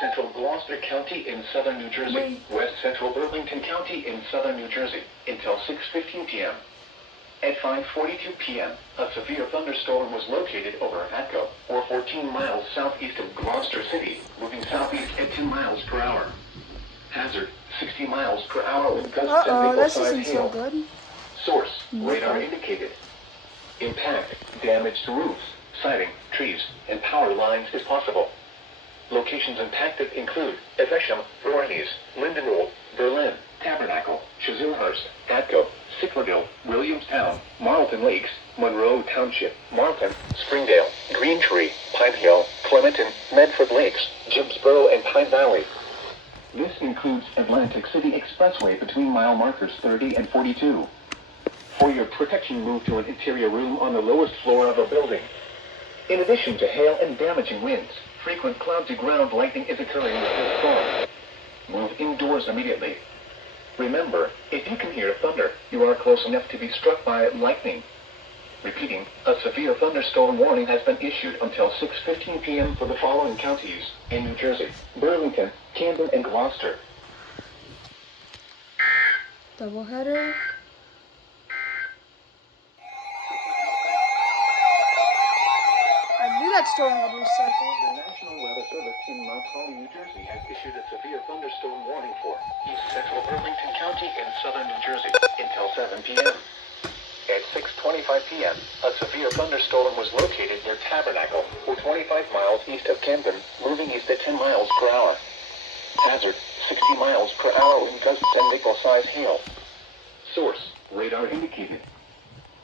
Central Gloucester County in southern New Jersey. West Central Burlington County in southern New Jersey until 6:15 p.m. At 5:42 p.m., a severe thunderstorm was located over Atco, or 14 miles southeast of Gloucester City, moving southeast at 10 miles per hour. Hazard, 60 miles per hour with gusts and nickel-sized hail. So good. Source, radar indicated. Impact, damage to roofs, siding, trees, and power lines is possible. Locations impacted include Evesham, Voorhees, Lindenwold, Berlin, Tabernacle, Chislehurst, Atco, Sicklerville, Williamstown, Marlton Lakes, Monroe Township, Marlton, Springdale, Green Tree, Pine Hill, Clementon, Medford Lakes, Gibbsboro, and Pine Valley. This includes Atlantic City Expressway between mile markers 30 and 42. For your protection, move to an interior room on the lowest floor of a building. In addition to hail and damaging winds, frequent cloud-to-ground lightning is occurring with this storm. Move indoors immediately. Remember, if you can hear thunder, you are close enough to be struck by lightning. Repeating, a severe thunderstorm warning has been issued until 6:15 p.m. for the following counties in New Jersey: Burlington, Camden, and Gloucester. Doubleheader. I knew that storm would recycle. The National Weather Service in Mount Holly, New Jersey has issued a severe thunderstorm warning for East Central Burlington County in southern New Jersey until 7 p.m. At 6:25 p.m., a severe thunderstorm was located near Tabernacle, or 25 miles east of Camden, moving east at 10 miles per hour. Hazard, 60 miles per hour with gusts and nickel-sized hail. Source, radar indicated.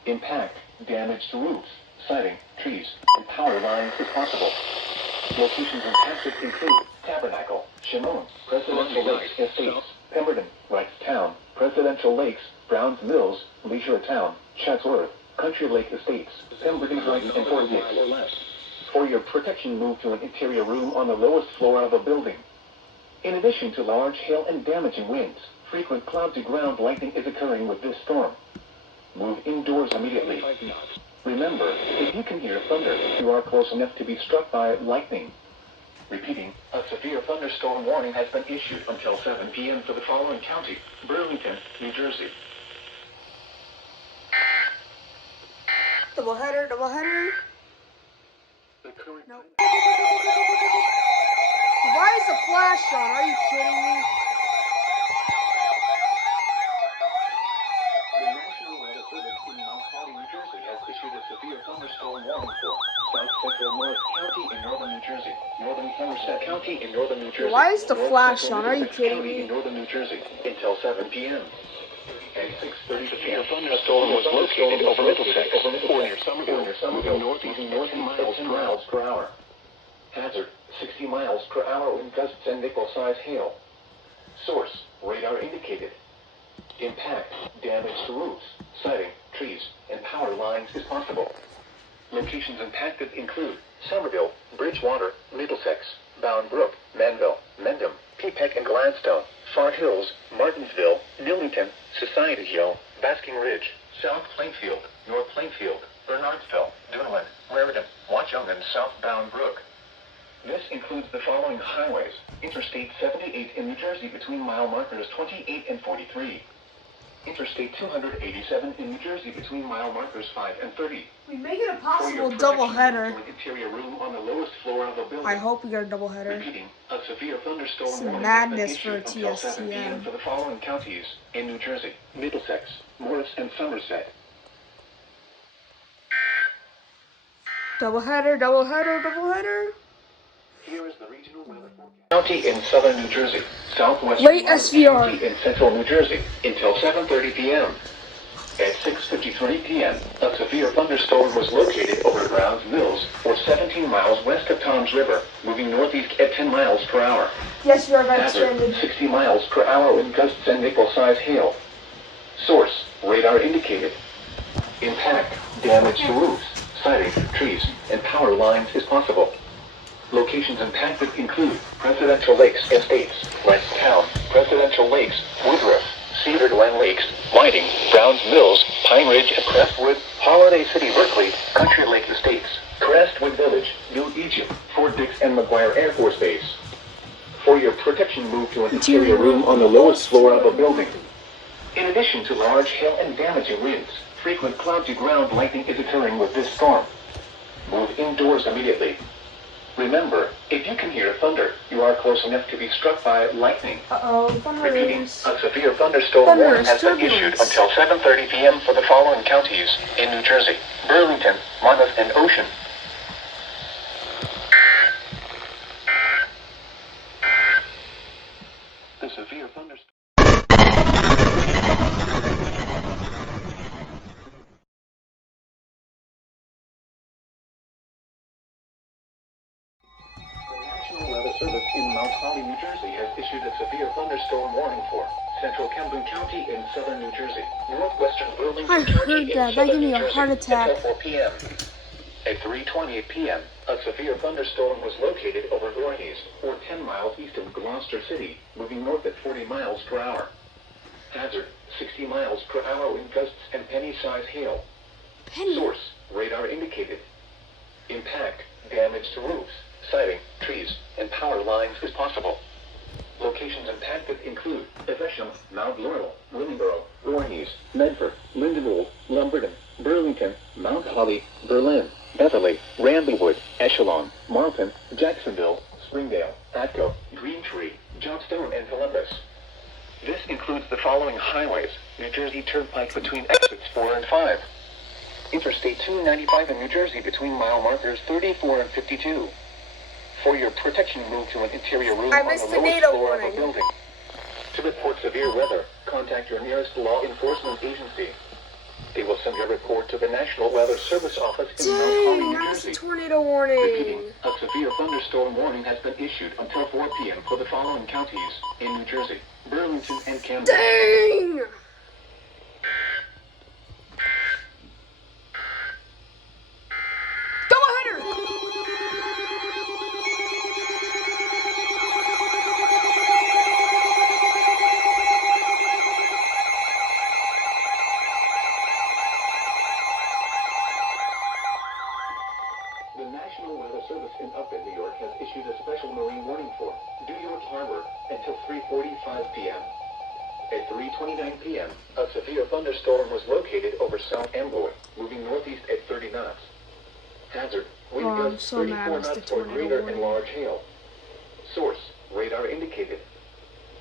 Impact, damage to roofs, siding, trees, and power lines is possible. Locations impacted include Tabernacle, Shimon, Presidential Lakes Estates, Pemberton, Wrightstown, Presidential Lakes, Browns Mills, Leisure Town, Chatsworth, Country Lake Estates, Pemberton Heights, and Fort Dix. For your protection, move to an interior room on the lowest floor of a building. In addition to large hail and damaging winds, frequent cloud-to-ground lightning is occurring with this storm. Move indoors immediately. Remember, if you can hear thunder, you are close enough to be struck by lightning. Repeating, a severe thunderstorm warning has been issued until 7 p.m. for the following county: Burlington, New Jersey. Doubleheader. No. Why is the flash on? Are you kidding me? The National Weather Service in Mount Holly, New Jersey has issued a severe thunderstorm warning for South Central Morris County in northern New Jersey, northern Somerset County in northern New Jersey. Why is the North flash Central on? Are you Middlesex kidding County me? in northern New Jersey until 7 p.m. At 6:30 p.m., a thunderstorm was located over Middlesex, or near Somerville, northeast 10 miles per hour. Hazard, 60 miles per hour with gusts and nickel-sized hail. Source, radar indicated. Impact, damage to roofs, siding, trees, and power lines is possible. Locations impacted include Somerville, Bridgewater, Middlesex, Bound Brook, Manville, Mendham, Peapeck and Gladstone, Fart Hills, Martinsville, Newington, Society Hill, Basking Ridge, South Plainfield, North Plainfield, Bernardsville, Duneland, Raritan, Watchung, and South Bound Brook. This includes the following highways: Interstate 78 in New Jersey between mile markers 28 and 43. Interstate 287 in New Jersey between mile markers 5 and 30. We make it a For possible your protection, doubleheader. to an interior room on the lowest floor of a building. I hope we get a doubleheader. Repeating, a severe thunderstorm It's warning madness has been for issued until 7 p.m. TSTM. for the following counties in New Jersey: Middlesex, Morris, and Somerset. Doubleheader. Here is the regional weather forecast. County in southern New Jersey, southwest Late Martin SVR. County in central New Jersey until 7:30 p.m. At 6:53 p.m., a severe thunderstorm was located over Browns Mills, or 17 miles west of Toms River, moving northeast at 10 miles per hour. Yes, we are got Hazard, extended. 60 miles per hour with gusts and nickel-sized hail. Source, radar indicated. Impact, damage to roofs, siding, trees, and power lines is possible. Locations impacted include Presidential Lakes Estates, Wrightstown, Presidential Lakes, Woodruff, Cedar Glen Lakes, Whiting, Browns Mills, Pine Ridge and Crestwood, Holiday City, Berkeley, Country Lake Estates, Crestwood Village, New Egypt, Fort Dix and McGuire Air Force Base. For your protection, move to an interior room on the lowest floor of a building. In addition to large hail and damaging winds, frequent cloud-to-ground lightning is occurring with this storm. Move indoors immediately. Remember, if you can hear thunder, you are close enough to be struck by lightning. Repeating, a severe thunderstorm warning has been issued until 7:30 p.m. for the following counties in New Jersey: Burlington, Monmouth, and Ocean. The severe thunderstorm. The National Weather Service in Mount Holly, New Jersey has issued a severe thunderstorm warning for central Camden County in southern New Jersey, northwestern Burlington County in southern New Jersey until 4 p.m. At 3:28 p.m., a severe thunderstorm was located over Voorhees, or 10 miles east of Gloucester City, moving north at 40 miles per hour. Hazard, 60 miles per hour wind gusts and penny-size hail. Source, radar indicated. Impact, damage to roofs, siding, trees, and power lines is possible. Locations impacted include Evesham, Mount Laurel, Willingboro, Voorhees, Medford, Lindenwold, Lumberton, Burlington, Mount Holly, Berlin, Beverly, Ramblewood, Echelon, Marlton, Jacksonville, Springdale, Atco, Greentree, Johnstone, and Columbus. This includes the following highways: New Jersey Turnpike between exits 4 and 5. Interstate 295 in New Jersey between mile markers 34 and 52. For your protection, move to an interior room on the lowest floor of a building. To report severe weather, contact your nearest law enforcement agency. They will send your report to the National Weather Service office in Mount Holly, New Jersey. Tornado warning. Repeating, a severe thunderstorm warning has been issued until 4 p.m. for the following counties in New Jersey: Burlington and Camden. Dang! The National Weather Service in Upton, New York has issued a special marine warning for New York Harbor until 3:45 p.m. At 3:29 p.m., a severe thunderstorm was located over South Amboy, moving northeast at 30 knots. Hazard, wind gusts 34 knots or greater and large hail. Source, radar indicated.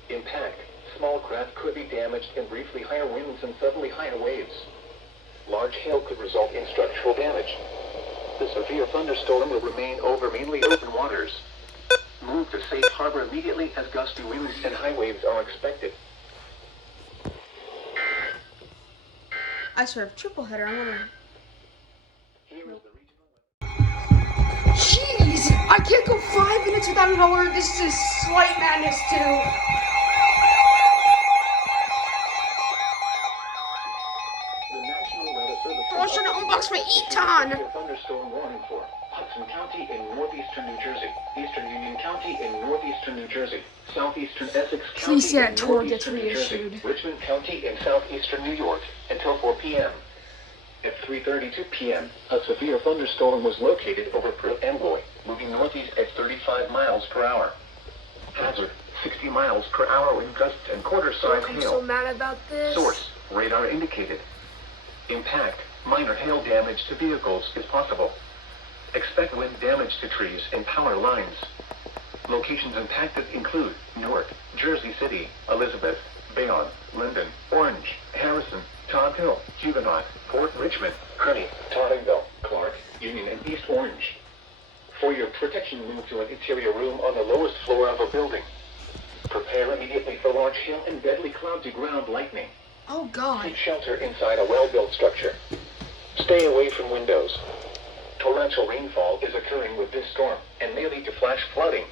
Impact, small craft could be damaged and briefly higher winds and suddenly higher waves. Large hail could result in structural damage. The severe thunderstorm will remain over mainly open waters. Move to safe harbor immediately as gusty winds and high waves are expected. I swear, triple header. I'm gonna. Here is the regional. Jeez, I can't go 5 minutes without an alert. This is slight madness too. The National Weather Service. I was trying to unbox my Eton. Thunderstorm warning for Hudson County in northeastern New Jersey, Eastern Union County in northeastern New Jersey, southeastern Essex County Please say that in tour gets northeastern New Jersey, reissued. Richmond County in southeastern New York until 4 p.m. At 3:32 p.m., a severe thunderstorm was located over Pearl Amboy, moving northeast at 35 miles per hour. Hazard, 60 miles per hour wind gusts and quarter-size I'm hail. so mad about this. Source, radar indicated. Impact, minor hail damage to vehicles is possible. Expect wind damage to trees and power lines. Locations impacted include Newark, Jersey City, Elizabeth, Bayonne, Linden, Orange, Harrison, Todd Hill, Huguenot, Port Richmond, Kearney, Tottingville, Clark, Union, and East Orange. For your protection, move to an interior room on the lowest floor of a building. Prepare immediately for large hail and deadly cloud-to-ground lightning. Oh God. Seek shelter inside a well-built structure. Stay away from windows. Torrential rainfall is occurring with this storm and may lead to flash flooding.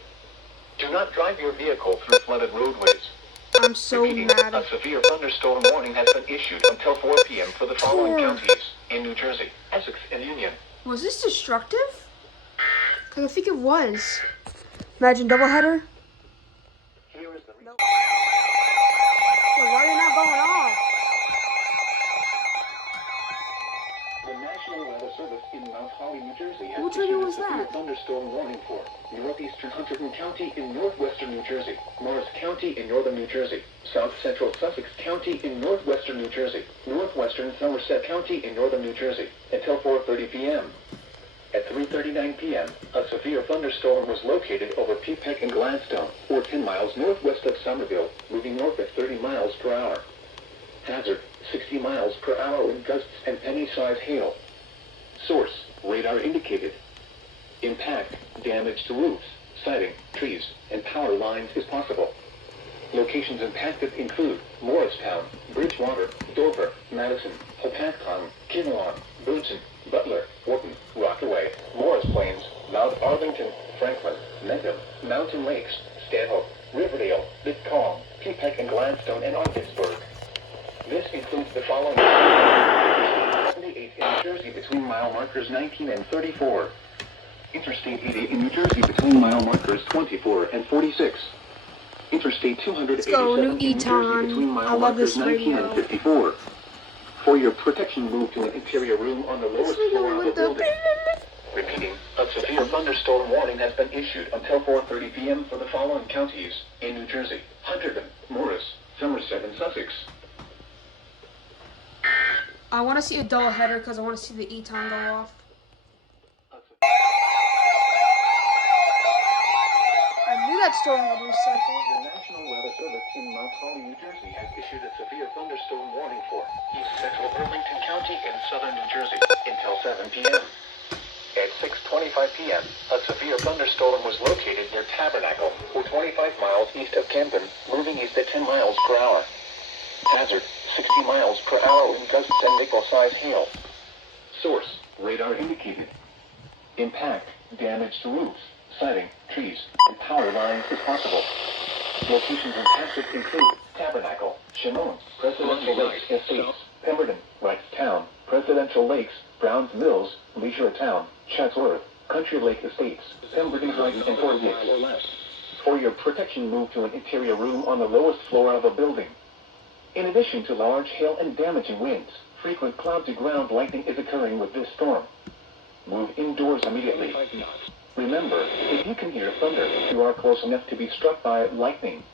Do not drive your vehicle through flooded roadways. I'm so Repeating, mad. a severe thunderstorm warning has been issued until 4 p.m. for the following counties in New Jersey, Essex, and Union. Was this destructive? Cause I think it was. Imagine doubleheader. Here is the region. So why are you not going off? The National Weather Service is in Mount Holly, New Jersey has Which radio issued a was severe that? thunderstorm warning for northeastern Hunterdon County in northwestern New Jersey, Morris County in northern New Jersey, south central Sussex County in northwestern New Jersey, northwestern Somerset County in northern New Jersey, until 4:30 p.m. At 3:39 p.m., a severe thunderstorm was located over Peapeck and Gladstone, or 10 miles northwest of Somerville, moving north at 30 miles per hour. Hazard, 60 miles per hour wind gusts and penny-sized hail. Source, radar indicated. Impact, damage to roofs, siding, trees, and power lines is possible. Locations impacted include Morristown, Bridgewater, Dover, Madison, Hopatcong, Kinlaw, Burton, Butler, Wharton, Rockaway, Morris Plains, Mount Arlington, Franklin, Mendham, Mountain Lakes, Stanhope, Riverdale, Bitcomb, Peapeck and Gladstone, and Ogdensburg. This includes the following: 78 in New Jersey between mile markers 19 and 34. Interstate 80 in New Jersey between mile markers 24 and 46. Interstate 287 go, new in New Jersey Eton. between I mile love markers this 19 and radio. 54. For your protection, move to an interior room on the lowest floor of the building. Repeating, a severe thunderstorm warning has been issued until 4:30 p.m. for the following counties in New Jersey: Hunterdon, Morris, Somerset, and Sussex. I want to see a double header because I want to see the Eton go off. I knew that storm would recycle. The National Weather Service in Mount Holly, New Jersey has issued a severe thunderstorm warning for East Central Burlington County and southern New Jersey until 7 p.m. At 6:25 p.m., a severe thunderstorm was located near Tabernacle, or 25 miles east of Camden, moving east at 10 miles per hour. Hazard, 60 miles per hour wind gusts and nickel-sized hail. Source, radar indicated. Impact, damage to roofs, siding, trees, and power lines is possible. Locations impacted include Tabernacle, Shimon, Presidential Lakes Estates, Pemberton, Wrightstown, Presidential Lakes, Browns Mills, Leisure Town, Chatsworth, Country Lake Estates, Pemberton Heights, and Fort Dix. For your protection, move to an interior room on the lowest floor of a building. In addition to large hail and damaging winds, frequent cloud-to-ground lightning is occurring with this storm. Move indoors immediately. Remember, if you can hear thunder, you are close enough to be struck by lightning.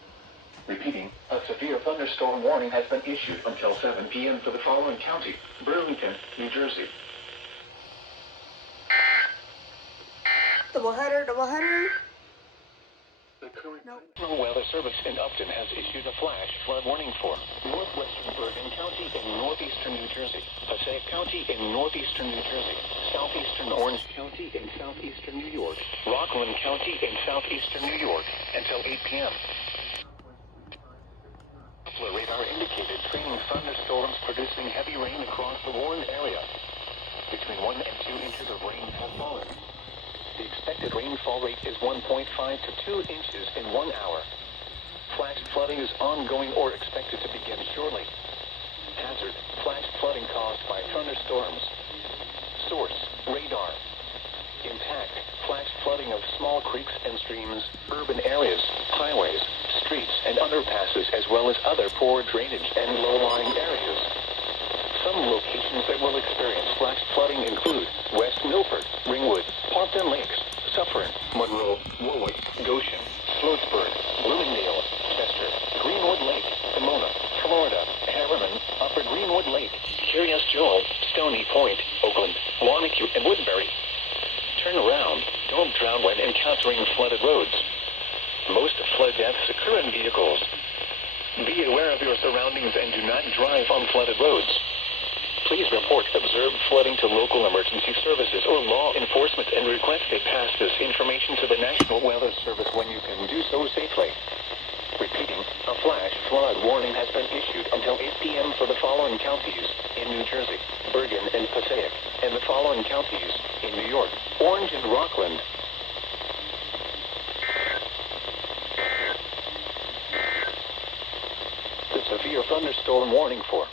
Repeating, a severe thunderstorm warning has been issued until 7 p.m. for the following county: Burlington, New Jersey. Double header, double header. The current Nope. National Weather Service in Upton has issued a flash flood warning for northwestern Bergen County in northeastern New Jersey, Passaic County in northeastern New Jersey, southeastern Orange County in southeastern New York, Rockland County in southeastern New York, until 8 p.m. Doppler radar indicated trailing thunderstorms producing heavy rain across the warned area. Between 1 and 2 inches of rain have fallen. The expected rainfall rate is 1.5 to 2 inches in 1 hour. Flash flooding is ongoing or expected to begin shortly. Hazard, flash flooding caused by thunderstorms. Source, radar. Impact, flash flooding of small creeks and streams, urban areas, highways, streets, and underpasses, as well as other poor drainage and low-lying areas. Some locations that will experience flash flooding include West Milford, Ringwood, Parkton Lakes, Suffern, Monroe, Woolwich, Goshen, Sloatsburg, Bloomingdale, Chester, Greenwood Lake, Pomona, Florida, Harriman, Upper Greenwood Lake, Curious Joel, Stony Point, Oakland, Wanacue, and Woodbury. Turn around. Don't drown when encountering flooded roads. Most flood deaths occur in vehicles. Be aware of your surroundings and do not drive on flooded roads. Please report observed flooding to local emergency services or law enforcement and request they pass this information to the National Weather Service when you can do so safely. Repeating, a flash flood warning has been issued until 8 p.m. for the following counties in New Jersey, Bergen and Passaic, and the following counties in New York, Orange and Rockland. The severe thunderstorm warning for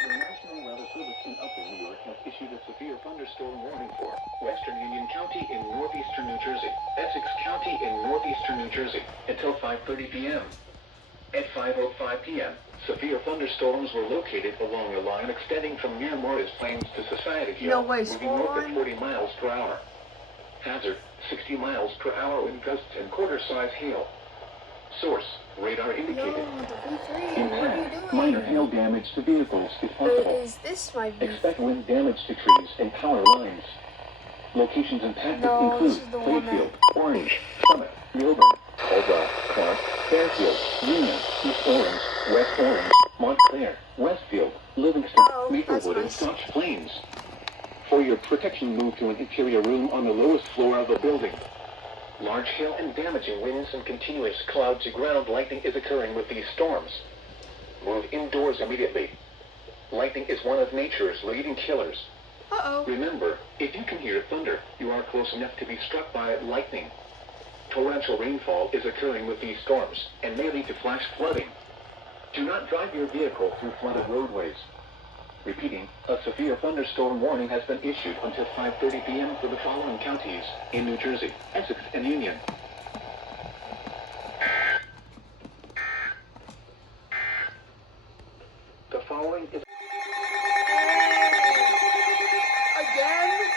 the National Weather Service in Upper New York has issued a severe thunderstorm warning for Western Union County in northeastern New Jersey, Essex County in northeastern New Jersey, until 5:30 p.m. At 5:05 p.m., severe thunderstorms were located along a line extending from near Morris Plains to Society Hill, No way, moving north at spawn. 40 miles per hour. Hazard, 60 miles per hour wind gusts and quarter-size hail. Source, radar Yo, indicated. the V3, In what are fact, you minor doing? hail damage to vehicles is possible. Is this my V3? Expect wind damage to trees and power lines. Locations impacted No, this include is the one Clayfield, Orange, Summit, Milburn, Caldwell, Clark, Fairfield, Union, East Orange, West Orange, Montclair, Westfield, Livingston, Uh-oh, Maplewood, and that's Scotch Plains. For your protection, move to an interior room on the lowest floor of the building. Large hail and damaging winds and continuous cloud-to-ground lightning is occurring with these storms. Move indoors immediately. Lightning is one of nature's leading killers. Uh-oh. Remember, if you can hear thunder, you are close enough to be struck by lightning. Torrential rainfall is occurring with these storms and may lead to flash flooding. Do not drive your vehicle through flooded roadways. Repeating, a severe thunderstorm warning has been issued until 5:30 p.m. for the following counties in New Jersey, Essex, and Union. The following is Again?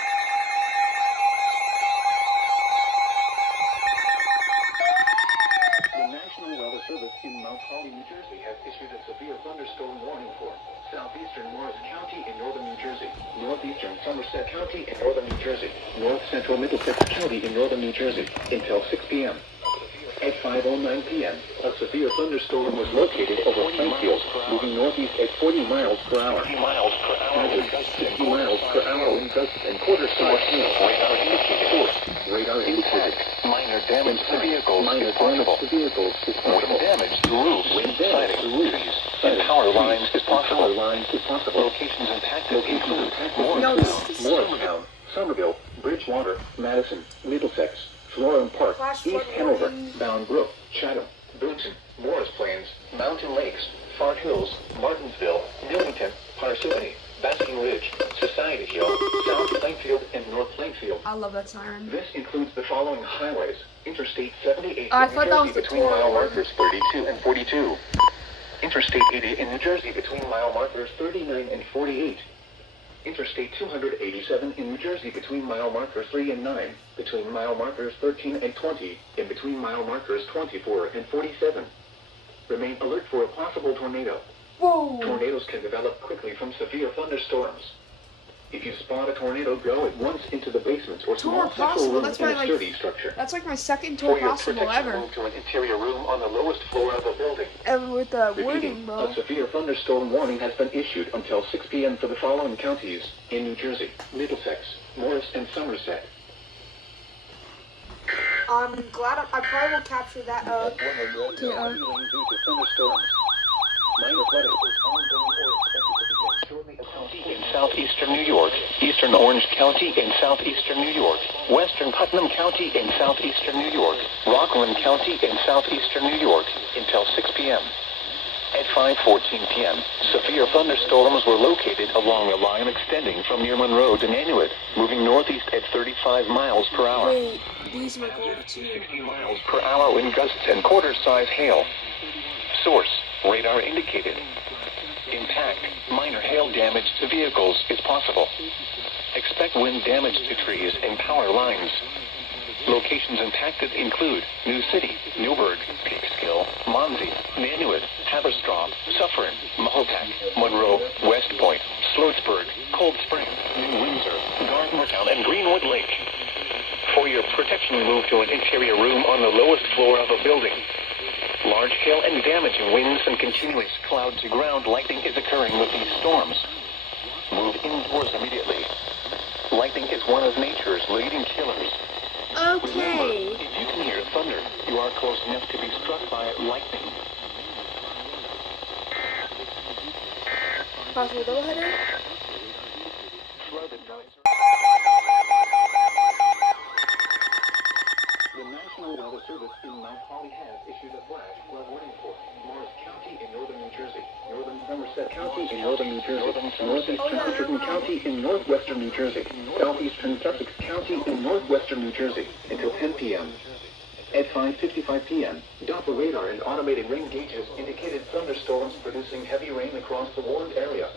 the National Weather Service in Mount Holly, New Jersey has issued a severe thunderstorm warning for southeastern Morris County in northern New Jersey, northeastern Somerset County in northern New Jersey, north central Middlesex County in northern New Jersey, until 6 p.m. At 5:09 p.m., a severe thunderstorm was located over Plainfield, moving northeast at 40 miles per hour. 60 miles per hour, 60 miles per hour wind gusts and quarter-size hail. Radar indicated. Source, radar indicated. Minor damage to vehicles is possible. Wind damage to roofs, siding, and power lines is possible. Locations impacted include Morristown, Somerville, Bridgewater, Madison, Middlesex, Florham Park, Flash East flood Hanover, warning. Bound Brook, Chatham, Boonton, Morris Plains, Mountain Lakes, Fart Hills, Martinsville, Newington, Parsippany, Basking Ridge, Society Hill, South Plainfield, and North Plainfield. I love that siren. This includes the following highways: Interstate 78 I in New thought that was Jersey the between tour mile one. markers 32 and 42. Interstate 80 in New Jersey between mile markers 39 and 48. Interstate 287 in New Jersey between mile markers 3 and 9, between mile markers 13 and 20, and between mile markers 24 and 47. Remain alert for a possible tornado. Whoa. Tornadoes can develop quickly from severe thunderstorms. If you spot a tornado, go at once into the basement or small Tour central possible, room that's in my, a like, sturdy structure. That's like my second For tour your possible protection, ever. move to an interior room on the lowest floor of the building. And with the wording, Repeating, bro. a severe thunderstorm warning has been issued until 6 p.m. for the following counties in New Jersey: Middlesex, Morris, and Somerset. I'm glad I probably will capture that. Due to thunderstorms. Minor flooding is ongoing or expected to begin shortly in southeastern New York, eastern Orange County in southeastern New York, western Putnam County in southeastern New York, Rockland County in southeastern New York, until 6 p.m. At 5:14 p.m., severe thunderstorms were located along a line extending from near Monroe to Nanuet, moving northeast at 35 miles per hour. Wait, these might go over too. 60 miles per hour wind gusts and quarter-size hail. Source, radar indicated. Impact, minor hail damage to vehicles is possible. Expect wind damage to trees and power lines. Locations impacted include New City, Newburgh, Peekskill, Monsey, Nanuet, Haverstraw, Suffern, Mahopac, Monroe, West Point, Sloatsburg, Cold Spring, New Windsor, Gardnertown, and Greenwood Lake. For your protection, move to an interior room on the lowest floor of a building. Large hail and damaging winds and continuous cloud-to-ground lightning is occurring with these storms. Move indoors immediately. Lightning is one of nature's leading killers. Remember, Okay. if you can hear thunder, you are close enough to be struck by lightning. Possible doubleheader? Flood advisory. The National Weather Service in Mount Holly has issued a flash flood warning for Morris County County in northern New Jersey, northern Somerset County in northern New Jersey, northeastern Hunterdon County in northwestern New Jersey, southeastern Sussex County in northwestern New Jersey until 10 p.m. At 5:55 p.m., Doppler radar and automated rain gauges indicated thunderstorms producing heavy rain across the warned area.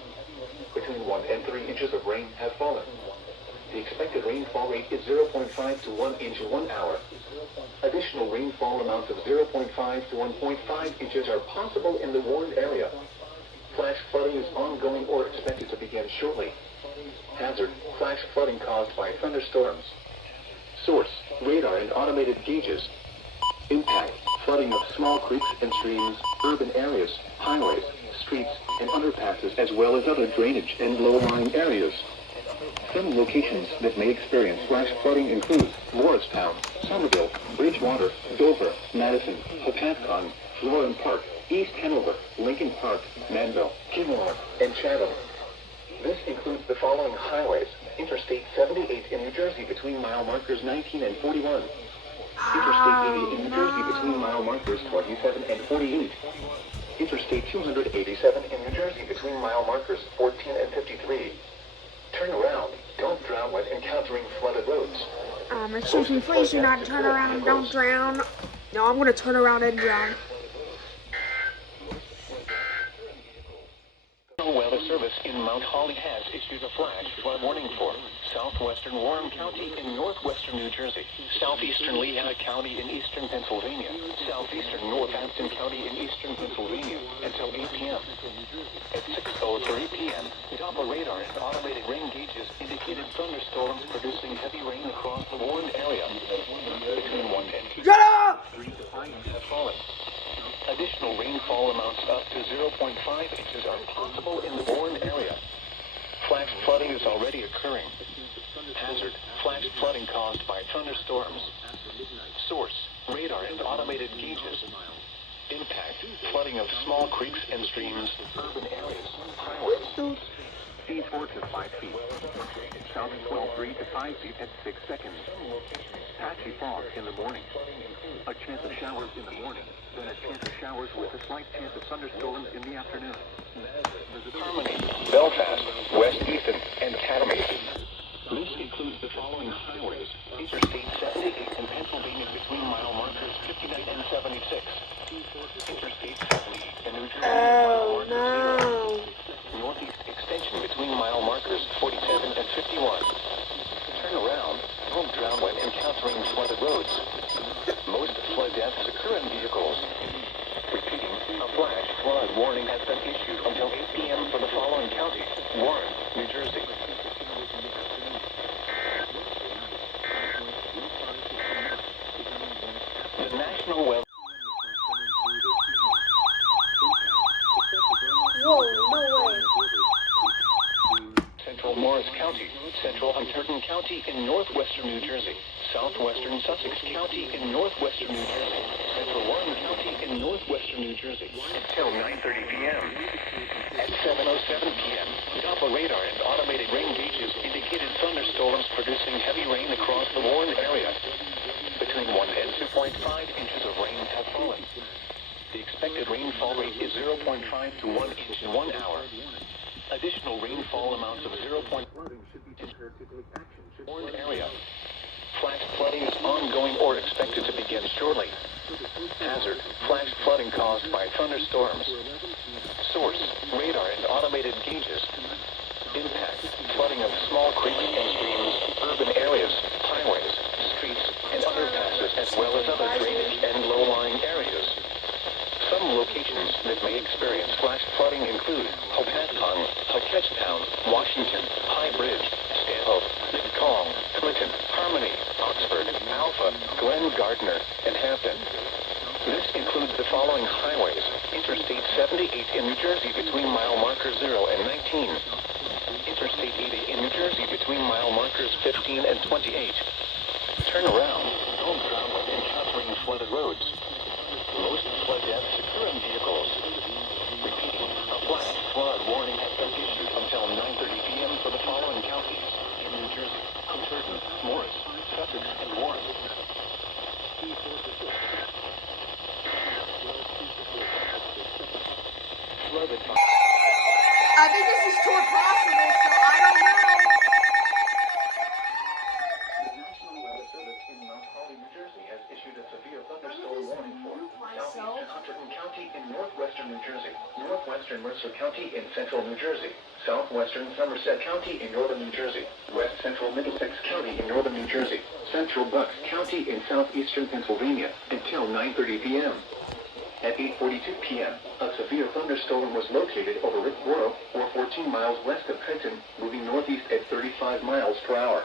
Between 1 and 3 inches of rain have fallen. The expected rainfall rate is 0.5 to 1 inch in 1 hour. Additional rainfall amounts of 0.5 to 1.5 inches are possible in the warned area. Flash flooding is ongoing or expected to begin shortly. Hazard: flash flooding caused by thunderstorms. Source: radar and automated gauges. Impact: flooding of small creeks and streams, urban areas, highways, streets, and underpasses, as well as other drainage and low-lying areas. Some locations that may experience flash flooding include Morristown, Somerville, Bridgewater, Dover, Madison, Hopatcong, Florham Park, East Hanover, Lincoln Park, Manville, Kinmore, and Chatham. This includes the following highways: Interstate 78 in New Jersey between mile markers 19 and 41. Interstate 80 in New Jersey between mile markers 27 and 48. Interstate 287 in New Jersey between mile markers 14 and 53. Turn around. Don't drown when encountering flooded roads. Excuse me, please do not turn around and don't drown. No, I'm gonna turn around and drown. National Weather Service in Mount Holly has issued a flash flood warning for southwestern Warren County in northwestern New Jersey, southeastern Lehigh County in eastern Pennsylvania, southeastern Northampton County in eastern Pennsylvania until 8 p.m. At 6:03 p.m., Doppler radar and automated rain gauges indicated thunderstorms producing heavy rain across the warned area. Between 1 and 2 Shut up! 3 to 5 have fallen. Additional rainfall amounts up to 0.5 inches are possible in the warned area. Flash flooding is already occurring. Hazard: flash flooding caused by thunderstorms. Source: radar and automated gauges. Impact: flooding of small creeks and streams, urban areas, highways. Speed 4 to 5 feet. South swell 3 to 5 feet at 6 seconds. Patchy fog in the morning. A chance of showers in the morning, then a chance of showers with a slight chance of thunderstorms in the afternoon. Harmony, Belfast, West Easton, and Academy. This includes the following highways: Interstate 78 in Pennsylvania between mile markers 59 and 76. Interstate 70 in New Jersey Oh mile marker 0. no. Northeast extension between mile markers 47 and 51. Turn around. Don't drown when encountering flooded roads. Most flood deaths occur in vehicles. Repeating, a flash flood warning has been issued until 8 p.m. for the following counties: Warren, New Jersey. The National Weather Whoa, no way. Central Morris County, Central Hunterdon County in northwestern New Jersey, southwestern Sussex County in northwestern New Jersey, Central Warren County in northwestern New Jersey, until 9:30 p.m. At 7:07 p.m., Doppler radar and automated rain gauges indicated thunderstorms producing heavy rain across the warned area. Between 1 and 2.5 inches of rain have fallen. The expected rainfall rate is 0.5 to 1 inch in 1 hour. Additional rainfall amounts of 0.1 should be prepared to take action should warned area. Flash flooding is ongoing or expected to begin shortly. Hazard: flash flooding caused by thunderstorms. Source: radar and automated gauges. Impact: flooding of small creeks and streams, urban areas, highways, streets, and underpasses, as well as other drainage and low-lying areas. Some locations that may experience flash flooding include Hopatcong, Ketchtown, Washington, High Bridge, Stanhope, Kong, Clinton, Harmony, Oxford, Alpha, Glen Gardner, and Hampton. This includes the following highways: Interstate 78 in New Jersey between mile markers 0 and 19. Interstate 80 in New Jersey between mile markers 15 and 28. Turn around. Don't drown when encountering flooded roads. Most flood deaths occur in vehicles. Repeating, a flash flood warning has been issued until 9:30 p.m. for the following counties in New Jersey: Hunterdon, Morris, Sussex, and Warren. central New Jersey, southwestern Somerset County in northern New Jersey, west central Middlesex County in northern New Jersey, central Bucks County in southeastern Pennsylvania until 9:30 p.m. At 8:42 p.m., a severe thunderstorm was located over Rickboro, or 14 miles west of Trenton, moving northeast at 35 miles per hour.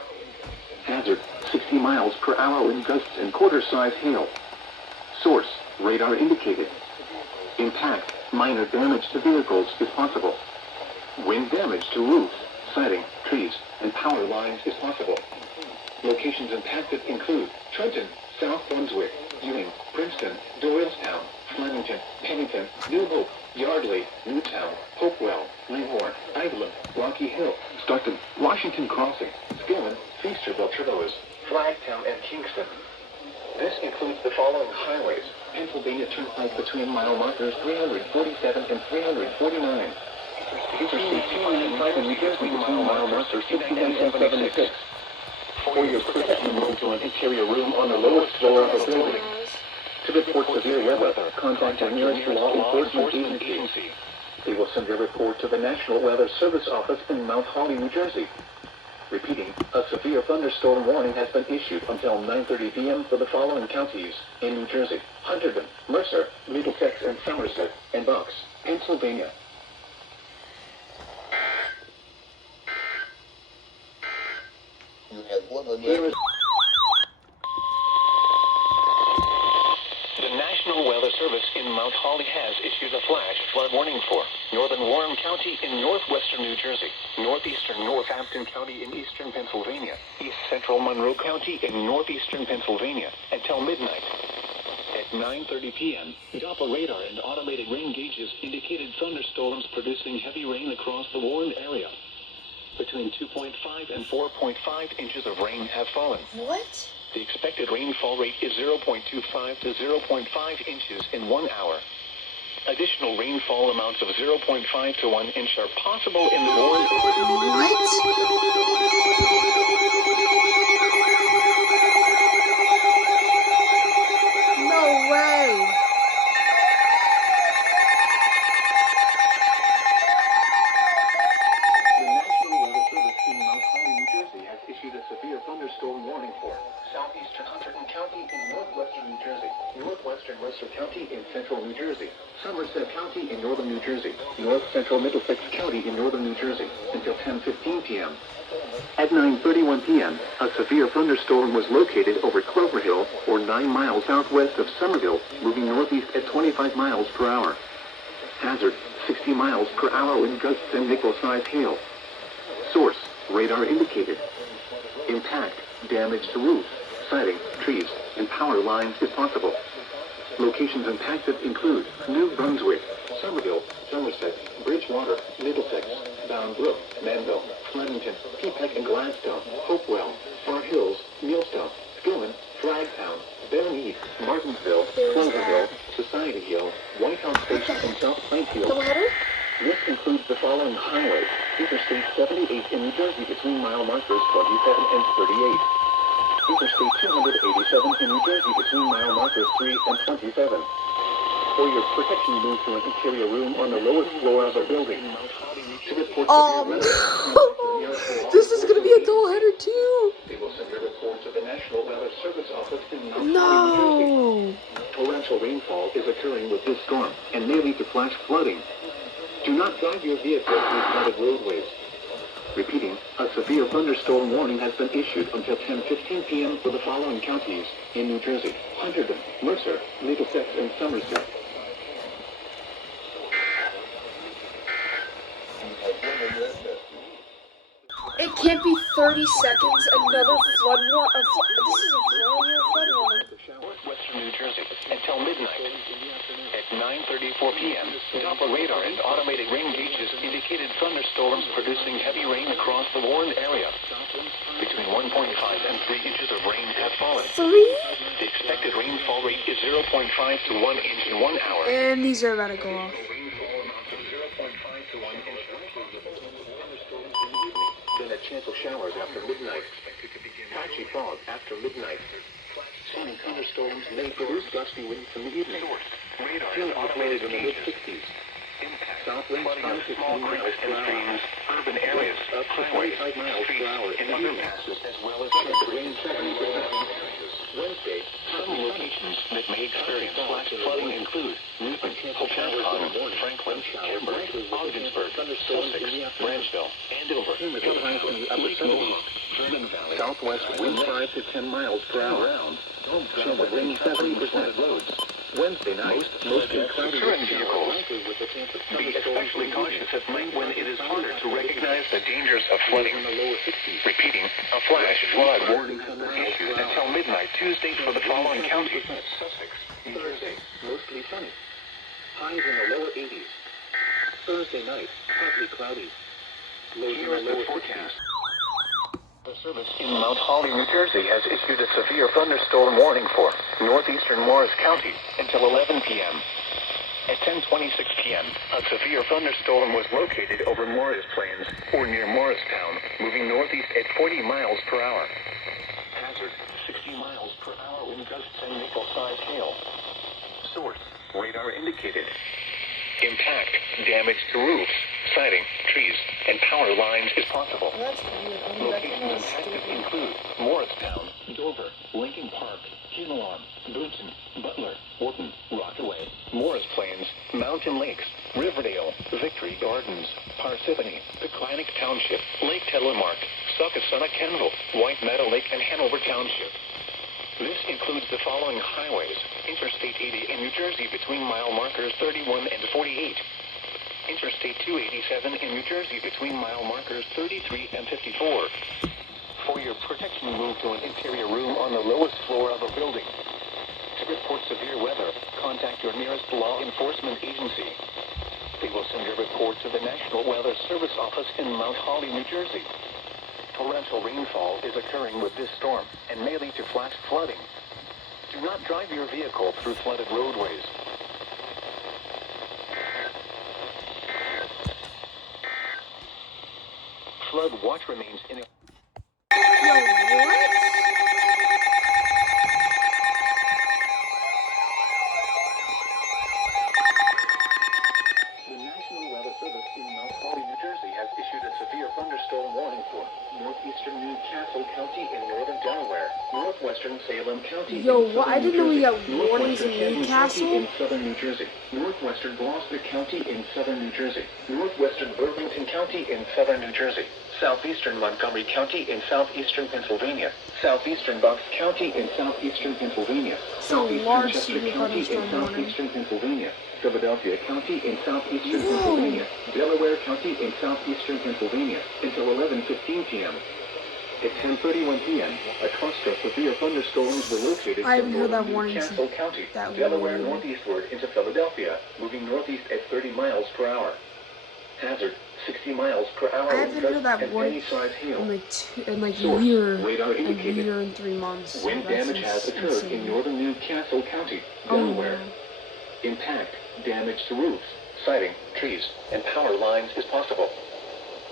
Hazard, 60 miles per hour wind gusts and quarter-size hail. Source, radar indicated. Impact, minor damage to vehicles is possible. Wind damage to roofs, siding, trees, and power lines is possible. Locations impacted include Trenton, South Brunswick, Ewing, Princeton, Doylestown, Flemington, Pennington, New Hope, Yardley, Newtown, Hopewell, Leghorn, Evelyn, Rocky Hill, Stockton, Washington Crossing, Skillen, Feasterville, Trevose, Flagtown, and Kingston. This includes the following highways: Pennsylvania Turnpike between mile markers 347 and 349. Interstate 295 and between mile markers 69 and 76. For your protection, move to an interior room on the lowest floor of the building. To report severe weather, contact your nearest law enforcement agency. They will send your report to the National Weather Service office in Mount Holly, New Jersey. Repeating, a severe thunderstorm warning has been issued until 9:30 p.m. for the following counties in New Jersey: Hunterdon, Mercer, Middlesex and Somerset, and Bucks, Pennsylvania. Here is the National Weather Service in Mount Holly has issued a flash flood warning for northern Warren County in northwestern New Jersey, northeastern Northampton County in eastern Pennsylvania, east central Monroe County in northeastern Pennsylvania until midnight. At 9:30 p.m., Doppler radar and automated rain gauges indicated thunderstorms producing heavy rain across the warned area. Between 2.5 and 4.5 inches of rain have fallen. What? The expected rainfall rate is 0.25 to 0.5 inches in 1 hour. Additional rainfall amounts of 0.5 to 1 inch are possible in the warned area. What? No way. Severe thunderstorm warning for southeastern Hunterdon County in northwestern New Jersey, northwestern Mercer County in central New Jersey, Somerset County in northern New Jersey, north central Middlesex County in northern New Jersey until 10:15 p.m. At 9:31 p.m., a severe thunderstorm was located over Clover Hill, or 9 miles southwest of Somerville, moving northeast at 25 miles per hour. Hazard, 60 miles per hour wind gusts and nickel-sized hail. Source, radar indicated. Impact, damage to roofs, siding, trees, and power lines is possible. Locations impacted include New Brunswick, Somerville, Somerset, Bridgewater, Middlesex, Bound Brook, Manville, Flemington, Peapack and Gladstone, Hopewell, Far Hills, Millstone, Skillen, Flagtown, Bellmead, Martinsville, Cloverville, Society Hill, White House Station, and South Plainfield. This includes the following highways: Interstate 78 in New Jersey between mile markers 27 and 38. Interstate 287 in New Jersey between mile markers 3 and 27. For your protection, move to an interior room on the lowest floor of the building. To report this is gonna be a double-header too. They will send your report to the National Weather Service office in Mount No. Holly, New Jersey. Torrential rainfall is occurring with this storm and may lead to flash flooding. Do not drive your vehicle through flooded roadways. Repeating, a severe thunderstorm warning has been issued until 10:15 p.m. for the following counties in New Jersey: Hunterdon, Mercer, Middlesex, and Somerset. It can't be 30 seconds. Another flood warning. This is a flood warning. Western New Jersey until midnight. At 9:34 p.m., Doppler radar and automated rain gauges indicated thunderstorms producing heavy rain across the warned area. Between 1.5 and 3 inches of rain have fallen. 3? The expected rainfall rate is 0.5 to 1 inch in 1 hour. And these are about to go off. Then a chance of showers after midnight. Patchy fog after midnight. Some thunderstorms may produce gusty winds in the evening. Radar is automated in the mid-60s. Impact. flooding of small creeks and streams, urban areas, highways, streets, and underpasses, as well as Wednesday, some locations that may experience flash flooding include Newton, Hoboken, Franklin, Kimber, Ogdensburg, Sussex, Branchville, Andover, German Valley, southwest wind 5 to 10 miles per hour, chance of rain 70% roads. Wednesday night, mostly cloudy with vehicles. Be especially cautious at night when it is harder to recognize the dangers of flooding. Repeating, a flash flood warning issued until midnight Tuesday for the following counties: Sussex, New Jersey, mostly sunny. Highs in the lower 80s. Thursday night, partly cloudy. Lows in the lower forecast. The service in Mount Holly, New Jersey has issued a severe thunderstorm warning for northeastern Morris County until 11 p.m. At 10:26 p.m., a severe thunderstorm was located over Morris Plains or near Morristown, moving northeast at 40 miles per hour. Hazard, 60 miles per hour wind gusts and nickel-sized hail. Source, radar indicated. Impact, damage to roofs, siding, trees, and power lines is possible. That's weird. Locations impacted include Morristown, Dover, Lincoln Park, Humelon, Boonton, Butler, Wharton, Rockaway, Morris Plains, Mountain Lakes, Riverdale, Victory Gardens, Parsippany, Pequannock Township, Lake Telemark, Succossona Kenville, White Meadow Lake, and Hanover Township. This includes the following highways: Interstate 80 in New Jersey between mile markers 31 and 48. Interstate 287 in New Jersey between mile markers 33 and 54. For your protection, move to an interior room on the lowest floor of a building. To report severe weather, contact your nearest law enforcement agency. They will send your report to the National Weather Service office in Mount Holly, New Jersey. Torrential rainfall is occurring with this storm and may lead to flash flooding. Do not drive your vehicle through flooded roadways. Flood watch remains in. Yo, what? The National Weather Service in Mount Holly, New Jersey has issued a severe thunderstorm warning for northeastern Newcastle County in northern Delaware, northwestern Salem County. Yo, what? I didn't know we got warnings in Newcastle. In southern New Jersey, northwestern Gloucester County in southern New Jersey, northwestern Burlington County in southern New Jersey, southeastern Montgomery County in southeastern Pennsylvania, southeastern Bucks County in southeastern Pennsylvania, southeastern Chester County in southeastern Pennsylvania, Philadelphia County in southeastern Pennsylvania, Delaware County in southeastern Pennsylvania until 11:15 p.m. At 10:31 p.m., a cluster of severe thunderstorms were located I from haven't heard that northern warning Newcastle County, that Delaware warning. northeastward into Philadelphia, moving northeast at 30 miles per hour. Hazard, 60 miles per hour. I haven't heard that warning hail. in like a Source, year, radar a indicated. year and 3 months. Wind So that's damage has occurred in insane. northern Newcastle County, Oh, Delaware. no. Impact, damage to roofs, siding, trees, and power lines is possible.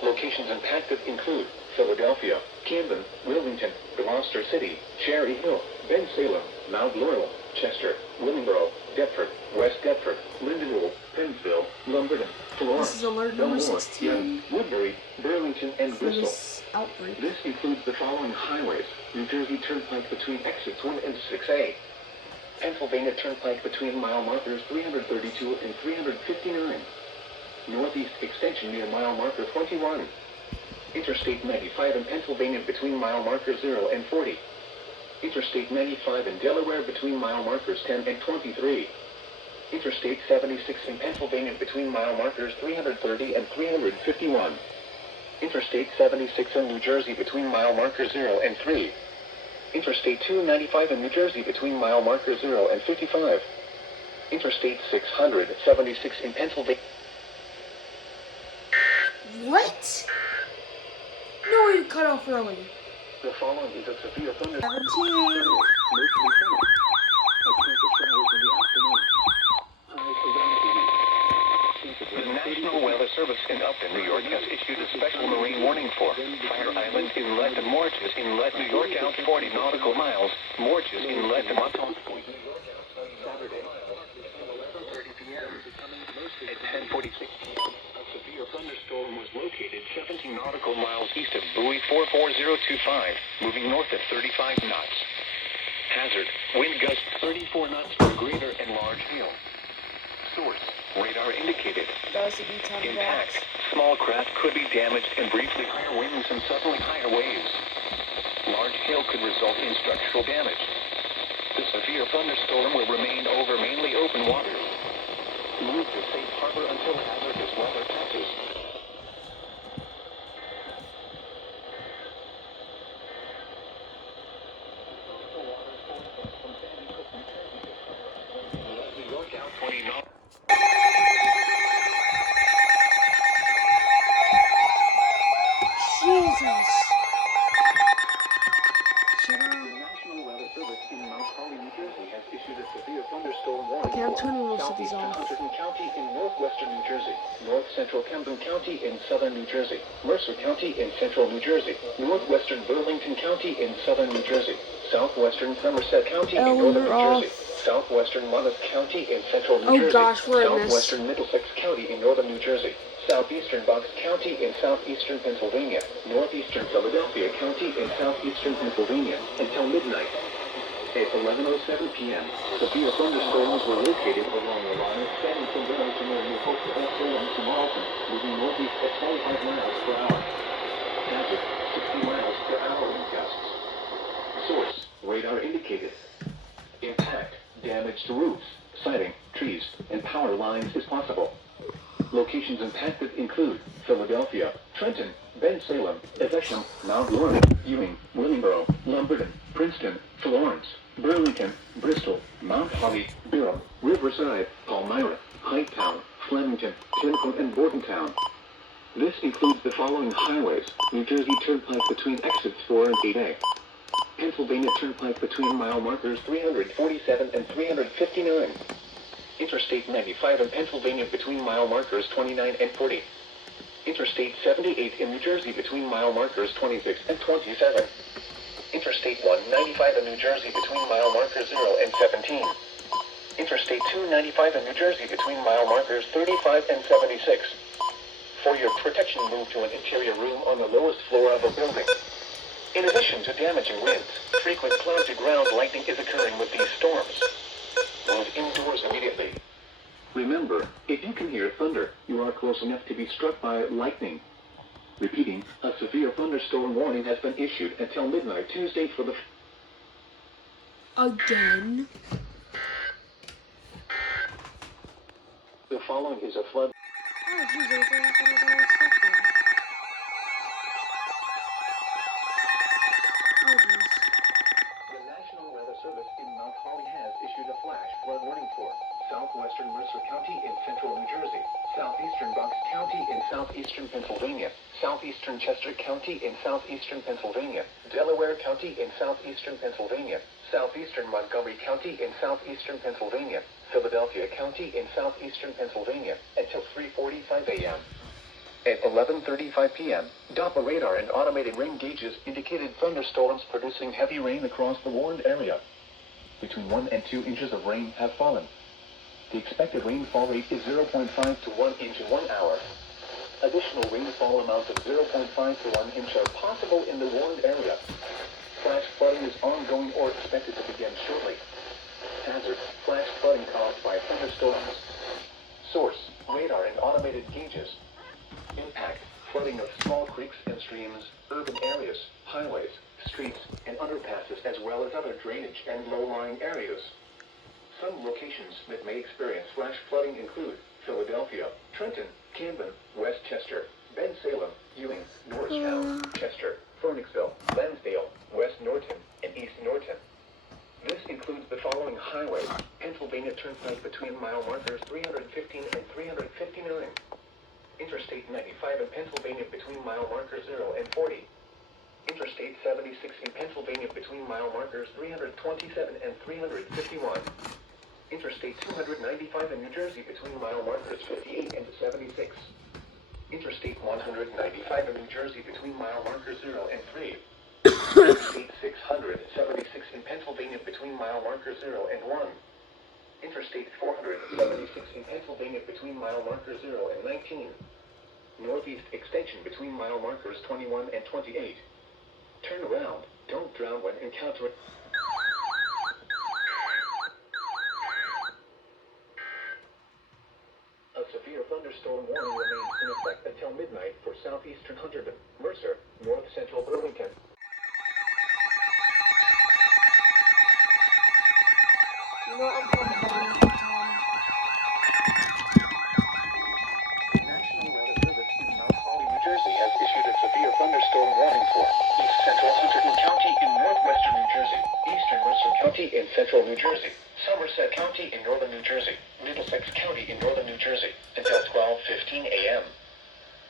Locations impacted include Philadelphia, Camden, Wilmington, Gloucester City, Cherry Hill, Ben Salem, Mount Laurel, Chester, Willingboro, Deptford, West Deptford, Lindenwood, Pennsville, Lumberton, Florence, This is alert number Belmore, 16 Young, Woodbury, Burlington, and for Bristol. this outbreak. This includes the following highways: New Jersey Turnpike between exits 1 and 6A. Pennsylvania Turnpike between mile markers 332 and 359. Northeast extension near mile marker 21. Interstate 95 in Pennsylvania between mile markers 0 and 40. Interstate 95 in Delaware between mile markers 10 and 23. Interstate 76 in Pennsylvania between mile markers 330 and 351. Interstate 76 in New Jersey between mile markers 0 and 3. Interstate 295 in New Jersey between mile markers 0 and 55. Interstate 676 in Pennsylvania. What? No, it cut off early. The following is a severe thunderstorm. 17. Mostly sunny. A chance of showers in the afternoon. Highs around 80. The National Weather Service in Upton, New York, has issued a special marine warning for Fire Island Inlet and Morges Inlet, New York, out 40 nautical miles. Morges Inlet and Montauk Point, New York, out Saturday. 11:30 p.m. Becoming the most At 10:46 p.m., a severe thunderstorm was located 17 nautical miles east of buoy 44025, moving north at 35 knots. Hazard: wind gusts 34 knots for greater and large hail. Source: radar indicated. That was the E-Ton Impact: box. small craft could be damaged and briefly higher winds and suddenly higher waves. Large hail could result in structural damage. The severe thunderstorm will remain over mainly open water. Move to safe harbor until hazardous weather passes. New York out 20 knots. Jesus. Shut The up. National Weather Service in Mount Holly, New Jersey has issued a severe thunderstorm warning Okay, I'm for turning most of these southeastern off. Hunterdon County in northwestern New Jersey, north central Camden County in southern New Jersey, Mercer County in central New Jersey, northwestern Burlington County in southern New Jersey, southwestern Somerset County in northern you're New Jersey, off. southwestern Monmouth County in central New Oh Jersey, gosh, we're in this. southwestern Middlesex County in northern New Jersey, southeastern Bucks County in southeastern Pennsylvania, northeastern Philadelphia County in southeastern Pennsylvania, until midnight. At 11:07 p.m., severe thunderstorms were located along the line spanning from Burlington near New Hope to Salem to Marlton, moving northeast at 25 miles per hour. Hazard: 60 miles per hour wind gusts. Source: radar indicated. Impact: damage to roofs, siding, trees, and power lines is possible. Locations impacted include Philadelphia, Trenton, Salem, Evesham, Mount Warren, Ewing, Willingboro, Lumberton, Princeton, Florence, Burlington, Bristol, Mount Holly, Durham, Riverside, Palmyra, Highttown, Flemington, Tinicum, and Bordentown. This includes the following highways: New Jersey Turnpike between exits 4 and 8A. Pennsylvania Turnpike between mile markers 347 and 359. Interstate 95 in Pennsylvania between mile markers 29 and 40. Interstate 78 in New Jersey between mile markers 26 and 27. Interstate 195 in New Jersey between mile markers 0 and 17. Interstate 295 in New Jersey between mile markers 35 and 76. For your protection, move to an interior room on the lowest floor of a building. In addition to damaging winds, frequent cloud-to-ground lightning is occurring with these storms. Move indoors immediately. Remember, if you can hear thunder, you are close enough to be struck by lightning. Repeating, a severe thunderstorm warning has been issued until midnight Tuesday for the... Again? The following is a flood... Oh, geez, it was a lot better than I expected. Oh, geez. The National Weather Service in Mount Holly has issued a flash flood warning for southwestern Mercer County in central New Jersey, southeastern Bucks County in southeastern Pennsylvania, southeastern Chester County in southeastern Pennsylvania, Delaware County in southeastern Pennsylvania, southeastern Montgomery County in southeastern Pennsylvania, Philadelphia County in southeastern Pennsylvania, until 3:45 a.m. At 11:35 p.m., Doppler radar and automated rain gauges indicated thunderstorms producing heavy rain across the warned area. Between 1 and 2 inches of rain have fallen. The expected rainfall rate is 0.5 to 1 inch in 1 hour. Additional rainfall amounts of 0.5 to 1 inch are possible in the warned area. Flash flooding is ongoing or expected to begin shortly. Hazard: flash flooding caused by thunderstorms. Source: radar and automated gauges. Impact: flooding of small creeks and streams, urban areas, highways, streets, and underpasses, as well as other drainage and low-lying areas. Some locations that may experience flash flooding include Philadelphia, Trenton, Camden, Westchester, Salem, Ewing, Norristown, Chester, Phoenixville, Lansdale, West Norton, and East Norton. This includes the following highways: Pennsylvania Turnpike between mile markers 315 and 359. Interstate 95 in Pennsylvania between mile markers 0 and 40. Interstate 76 in Pennsylvania between mile markers 327 and 351. Interstate 295 in New Jersey between mile markers 58 and 76. Interstate 195 in New Jersey between mile markers 0 and 3. Interstate 676 in Pennsylvania between mile markers 0 and 1. Interstate 476 in Pennsylvania between mile markers 0 and 19. Northeast extension between mile markers 21 and 28. Turn around. Don't drown when encountering. A severe thunderstorm warning remains in effect until midnight for southeastern Hunterdon, Mercer, north central Burlington. You know, I'm going to National Weather Service in Mount Holly, New Jersey has issued a severe thunderstorm warning for east central Hunterdon County in northwestern New Jersey, eastern Mercer County in central New Jersey, Somerset County in northern New Jersey, Middlesex County in northern New Jersey until 12:15 a.m.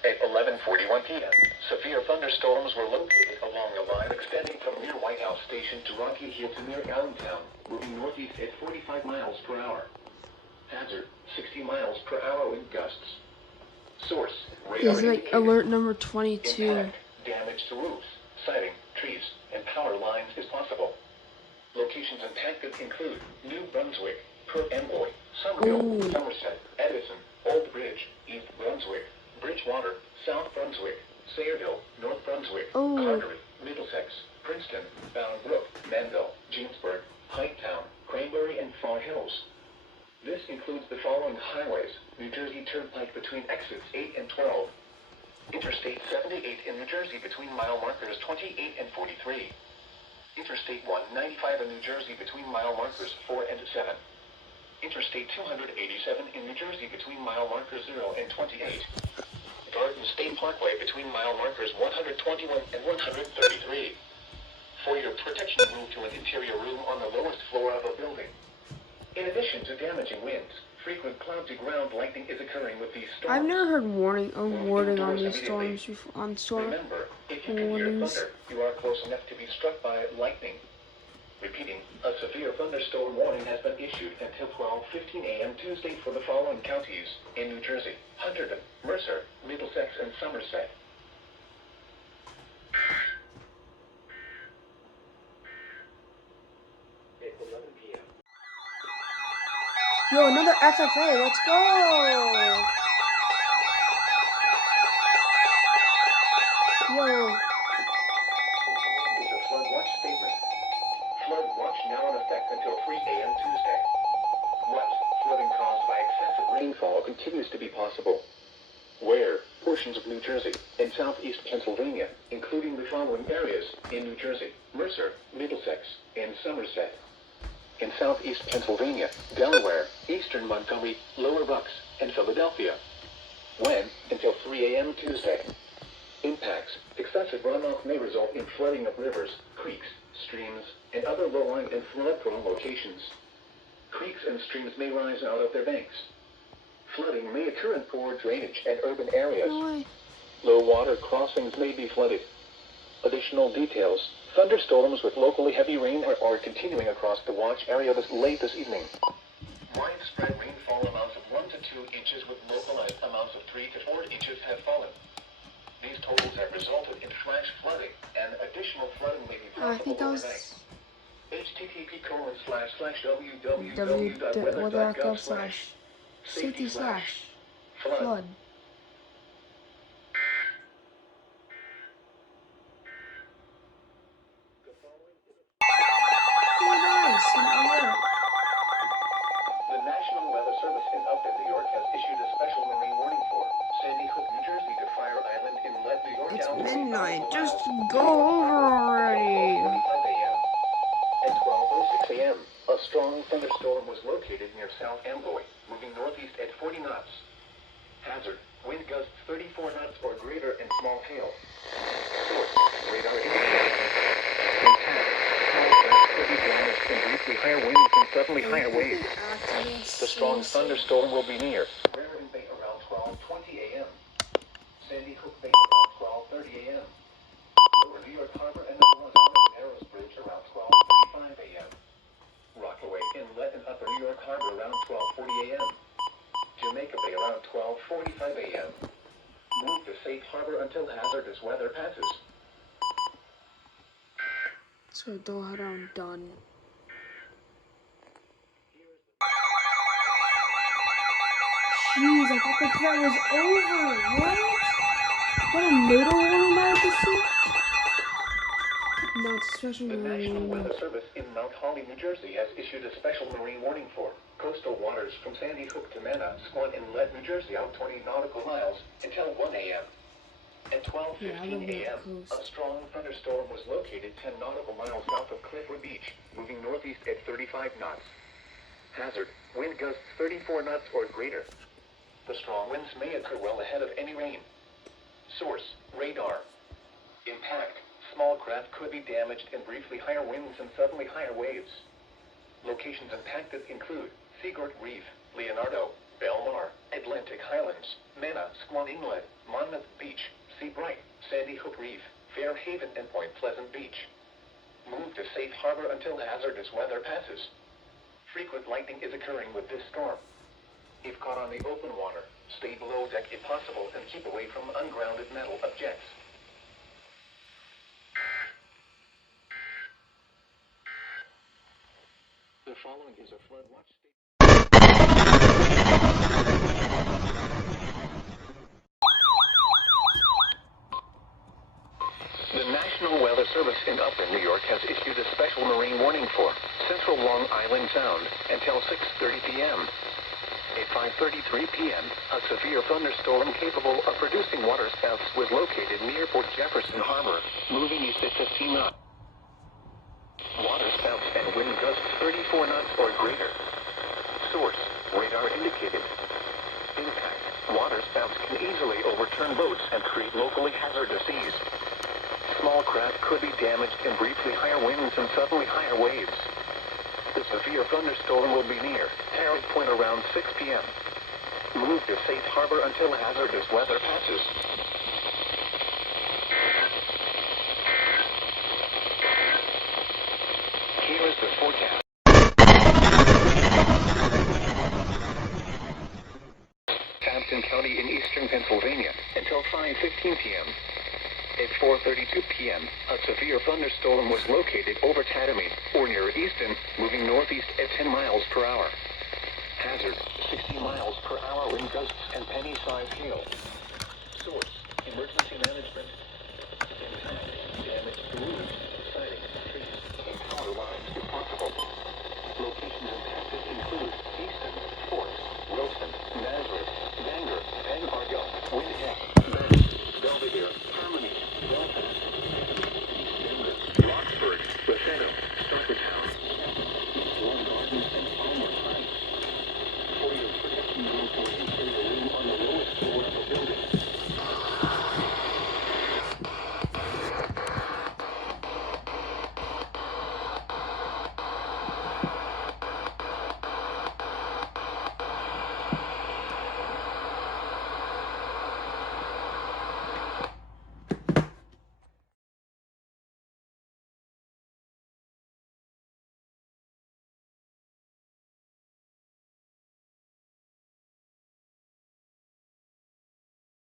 At 11:41 p.m., severe thunderstorms were located along a line extending from near White House Station to Rocky Hill to near Allentown, moving northeast at 45 miles per hour. Hazard, 60 miles per hour wind gusts. Source, radar is like indicated. alert number 22. Impact, damage to roofs, siding, trees, and power lines is possible. Locations impacted include New Brunswick, Perth Amboy, Somerville, Ooh. Somerset, Edison, Old Bridge, East Brunswick, Bridgewater, South Brunswick, Sayreville, North Brunswick, Oh. Carteret, Middlesex, Princeton, Bound Brook, Manville, Jamesburg, Highttown, Cranberry, and Fall Hills. This includes the following highways: New Jersey Turnpike between exits 8 and 12. Interstate 78 in New Jersey between mile markers 28 and 43. Interstate 195 in New Jersey between mile markers 4 and 7. Interstate 287 in New Jersey between mile markers 0 and 28. Garden State Parkway between mile markers 121 and 133. For your protection, move to an interior room on the lowest floor of a building. In addition to damaging winds, frequent cloud-to-ground lightning is occurring with these storms. I've never heard warning on these Immediately. storms before, on storm Remember, if you can hear warnings. thunder, you are close enough to be struck by lightning. Repeating, a severe thunderstorm warning has been issued until 12:15 a.m. Tuesday for the following counties in New Jersey: Hunterdon, Mercer, Middlesex, and Somerset. At 11 p.m. Yo, another FFA. Let's go. Yo. Is a flood watch statement. Flood watch now in effect until 3 a.m. Tuesday. What? Flooding caused by excessive rainfall continues to be possible. Where? Portions of New Jersey and southeast Pennsylvania, including the following areas in New Jersey: Mercer, Middlesex, and Somerset. In southeast Pennsylvania, Delaware, eastern Montgomery, Lower Bucks, and Philadelphia. When? Until 3 a.m. Tuesday. Impacts: excessive runoff may result in flooding of rivers, creeks, streams, and other low-lying and flood-prone locations. Creeks and streams may rise out of their banks. Flooding may occur in poor drainage and urban areas. No way. Low water crossings may be flooded. Additional details: thunderstorms with locally heavy rain are continuing across the watch area late this evening. Widespread rainfall amounts of 1 to 2 inches with localized amounts of 3 to 4 inches have fallen. These totals have resulted in flash flooding, and additional flooding may be I think possible that overnight. was www.weather.gov/safety/flood. www.safety/flood. Nice. An alert. The National Weather Service in Upton, New York has issued a special marine warning for Sandy Hook, New Jersey to Fire Island Inlet, New York. It's out to 25 midnight. miles. Just go already. At 12:06 a.m., a strong thunderstorm was located near South Amboy, moving northeast at 40 knots. Hazard: wind gusts 34 knots or greater and small hail. Source: radar indicator. Impact: small craft could be damaged from briefly higher winds and suddenly higher waves. The strong thunderstorm will be near Raritan Bay around 12:20 a.m. Sandy Hook Bay around 12:30 a.m. Lower New York Harbor and the Belazon and Narrows Bridge around 12:35 a.m. Rockaway Inlet and Upper New York Harbor around 12:40 a.m. Jamaica Bay around 12:45 a.m. Move to safe harbor until hazardous weather passes. So go ahead, I'm done. Like that was over. What? What a NATO warning I just see? Not special The National warning. Weather Service in Mount Holly, New Jersey has issued a special marine warning for coastal waters from Sandy Hook to Manasquan Inlet, New Jersey, out 20 nautical miles until 1 a.m. At 12:15 a.m., a strong thunderstorm was located 10 nautical miles south of Clifford Beach, moving northeast at 35 knots. Hazard: wind gusts 34 knots or greater. The strong winds may occur well ahead of any rain. Source: radar. Impact: small craft could be damaged in briefly higher winds and suddenly higher waves. Locations impacted include Seagort Reef, Leonardo, Belmar, Atlantic Highlands, Manasquan Inlet, Monmouth Beach, Seabright, Sandy Hook Reef, Fairhaven, and Point Pleasant Beach. Move to safe harbor until hazardous weather passes. Frequent lightning is occurring with this storm. If caught on the open water, stay below deck if possible and keep away from ungrounded metal objects. The following is a flood watch statement. The National Weather Service in Upton, New York has issued a special marine warning for Central Long Island Sound until 6:30 p.m. At 5:33 p.m., a severe thunderstorm capable of producing waterspouts was located near Port Jefferson Harbor, moving east at 15 knots. Waterspouts and wind gusts 34 knots or greater. Source: radar indicated. Impact: waterspouts can easily overturn boats and create locally hazardous seas. Small craft could be damaged in briefly higher winds and suddenly higher waves. The severe thunderstorm will be near Harris Point around 6 p.m. Move to safe harbor until hazardous weather passes. Here is the forecast. Hampton County in eastern Pennsylvania until 5:15 p.m. At 4:32 p.m., a severe thunderstorm was located over Tatamy, or near Easton, moving northeast at 10 miles per hour. Hazard: 60 miles per hour wind gusts and penny-sized hail. Source: emergency management.